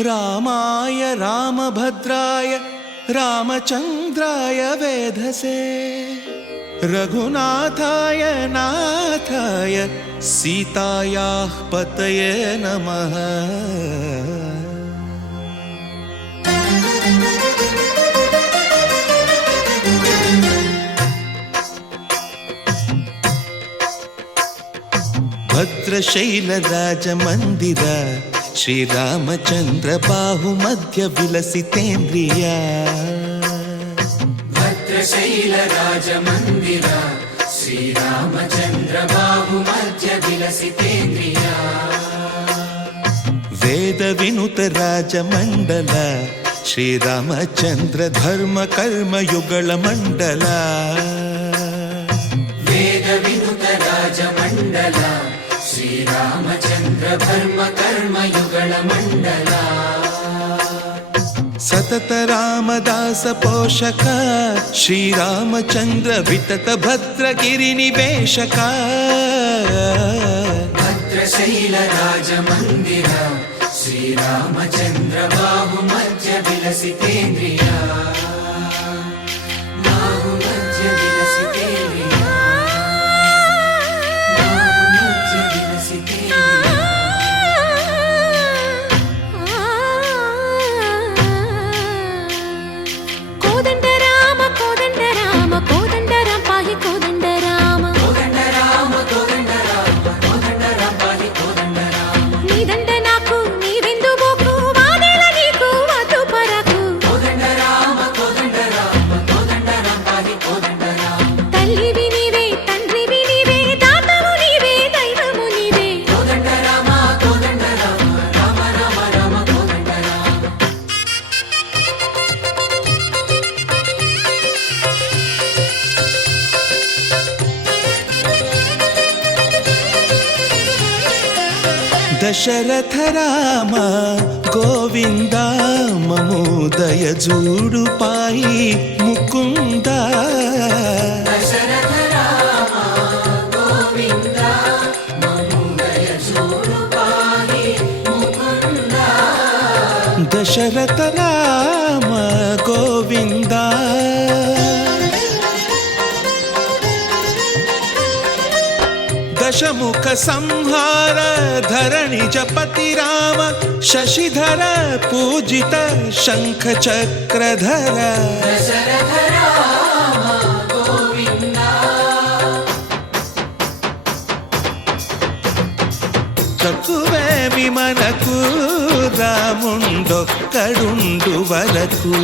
रामाय रामभद्राय रामचन्द्राय वेधसे रघुनाथाय नाथाय सीतायाः पतये नमः। भद्रशैलराजमन्दिर श्रीरामचन्द्र बाहुमध्य विलसितेन्द्रिया। भद्रशैलराजमन्दिर श्रीरामचन्द्र बाहुमध्य विलसितेन्द्रिया। वेदविनुत राजमण्डल श्रीरामचन्द्र धर्म कर्म युगल मण्डल। वेदविनुत राजमण्डल श्रीरामचन्द्र धर्म कर्म युगल मण्डल। सतत रामदास पोषक श्रीरामचन्द्र वितत भद्रगिरि निवेशक। भद्रशैलराजमन्दिर श्रीरामचन्द्र बाहुमध्य विलसितेन्द्रिया। बाहुमध्य विलसितेन्द्रिया। बाहुमध्य विलसितेन्द्रिया। कोदंड राम कोदंड राम पाहि कोदंड राम। कोदंड राम कोदंड राम कोदंड राम पाहि कोदंड राम। नी దండ నాకు నీ విందు బోకు వాదేల నీకు వద్దు పరకు। కోదండ రామ పాహి కోదండ రామ। తల్లివి నీవే తండ్రివి నీవే దాతవు నీవే దైవము నీవే। కోదండ రామ రామ రామ రామ కోదండ రామ। दशरथ राम गोविंद ममोदय जूडु पाई मुकुंद। दशरथ राम गोविंद ममोदय जूडु पाहि मुकुंद। दशरथ राम गोविंद दशमुख संहार धरणि जपति राम शशिधर पूजित शंख चक्रधर। दशरथ राम गोविंद। चकुवेमि मनकु रामुंडొక్కడుండు వరకు।